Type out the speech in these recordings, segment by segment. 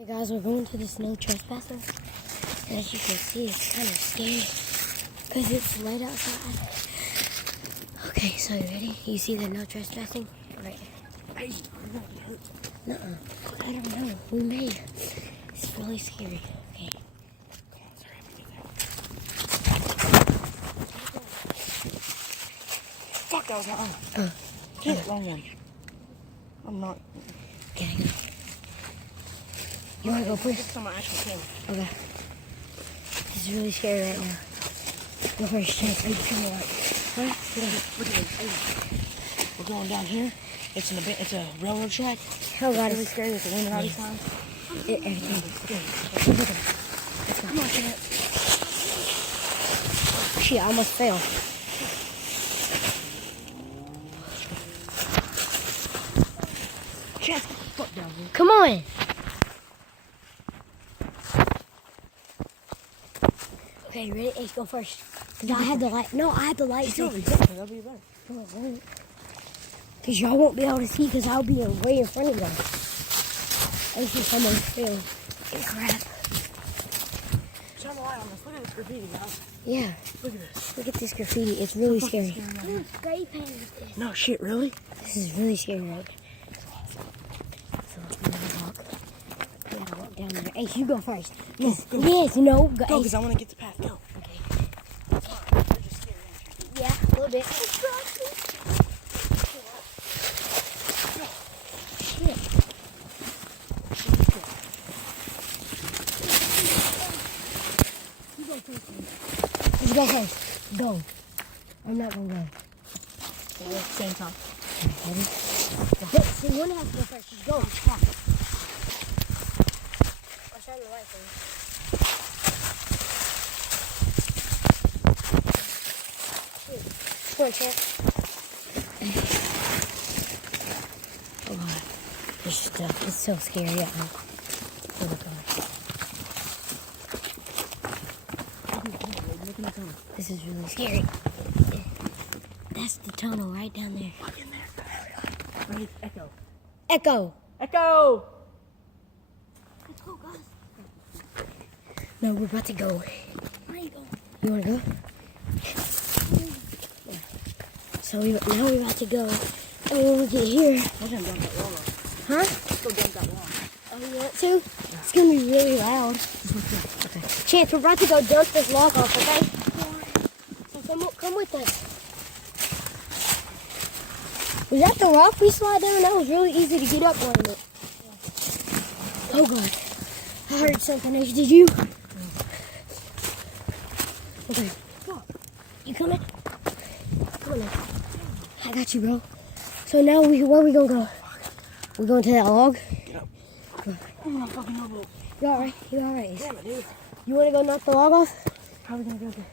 Hey guys, we're going to this no trespassing. And as you can see, it's kind of scary because it's light outside. Okay, so you ready? You see the no trespassing? Right. Hey, are you gonna get hurt? Nuh-uh. I don't know. We may. It's really scary. Okay. Come on, sorry, let me get there. Fuck, that was my arm. Get it, wrong one. I'm not. Okay, I go. You want to go first? It's on my actual camera. Okay. This is really scary right now. Go first, Chance. Hey, come on. Huh? Look at this. Hey. We're going down here. It's a railroad track. Oh God, It's really scary with the wind and all these times. Everything. Let's go. Come on, Chance. Shit, I almost fell. Chance, get the fuck down here. Come on. Okay, you ready? Ace, go first. Because I had the light. No, I had the light. That'll be better. No, it won't. Because y'all won't be able to see because I'll be way in front of y'all. Ace just almost fell. Crap. Shine the light on this. Look at this graffiti, guys. Yeah. Look at this. Look at this graffiti. It's really scary. Scary. Spray painted this. No shit, really? This is really scary, right? So let's go walk. We gotta walk down there. Ace, you go first. No, go. Yes, no. Go, Go, Ace. because I want to get the path. Go. Okay. You're just scared, aren't you? Yeah, a little bit. Shit. You go first. You go first. Go. I'm not gonna go. Same time. Ready? But see, one has to go first. Just go. I'll shine the light for you. Come on, Chance. Oh God. There's stuff. It's so scary out here. Oh my God. Look in the tunnel. This is really scary. That's the tunnel right down there. Look in there. Ready? Echo. Echo. Echo! Let's go, guys. No, we're about to go. Where are you going? You want to go? So now we're about to go. And when we get here... We're going to dump that wall off. Huh? Let's go dump that wall. Oh, you want to? Yeah. It's going to be really loud. Okay. Chance, we're about to go dump this log off, okay? So come with us. Was that the rock we slide down? That was really easy to get up on it. Oh God. I heard something. Did you? Okay. You coming? Come on now. I got you, bro. So now where we gonna go? We're going to that log? Get up. I'm not fucking elbow. You alright? You alright? Damn it, dude. You wanna go knock the log off? How are we going to go there?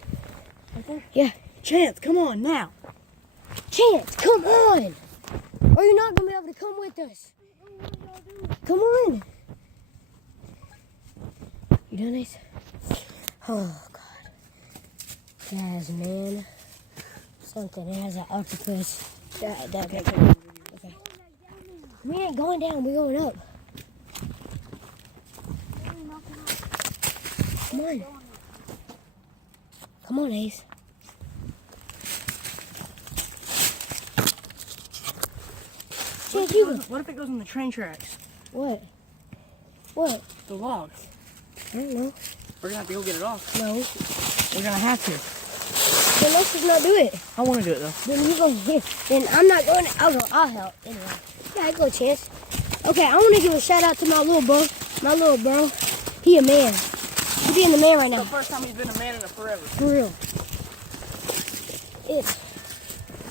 Right there? Yeah. Chance, come on now. Chance, come on! Or you're not gonna be able to come with us. Come on. You done, Ace? Oh God. Guys, man. Something. It has an octopus. Okay. We ain't going down, we're going up. Come on. Come on, Ace. What if it goes on the train tracks? What? What? The log. I don't know. We're going to have to go get it off. No. We're going to have to. Then let's just not do it. I want to do it, though. Then you go here. Then I'm not going. I'll help. Anyway. Yeah, I go, Chance. Okay, I want to give a shout out to my little bro. My little bro. He a man. He's being the man right now. It's the first time he's been a man in a forever. For real.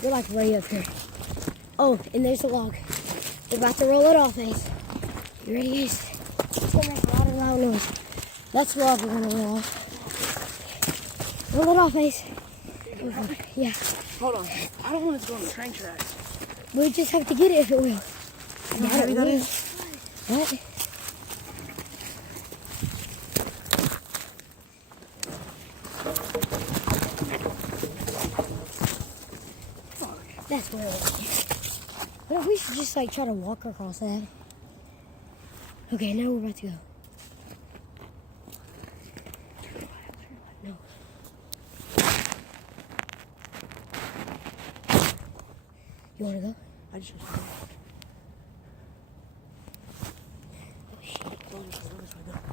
We're like way up here. Oh, and there's the log. We're about to roll it off, Ace. You ready, Ace? It's gonna make a lot of loud noise. That's the log we're gonna roll off. Roll it off, Ace. Yeah. Hold on. I don't want it to go on the train tracks. We just have to get it if it will. You know how heavy that is? What? That's weird. But we should just like try to walk across that. Okay, now we're about to go. No. You wanna go? I just. Oh shit. Go this way, go.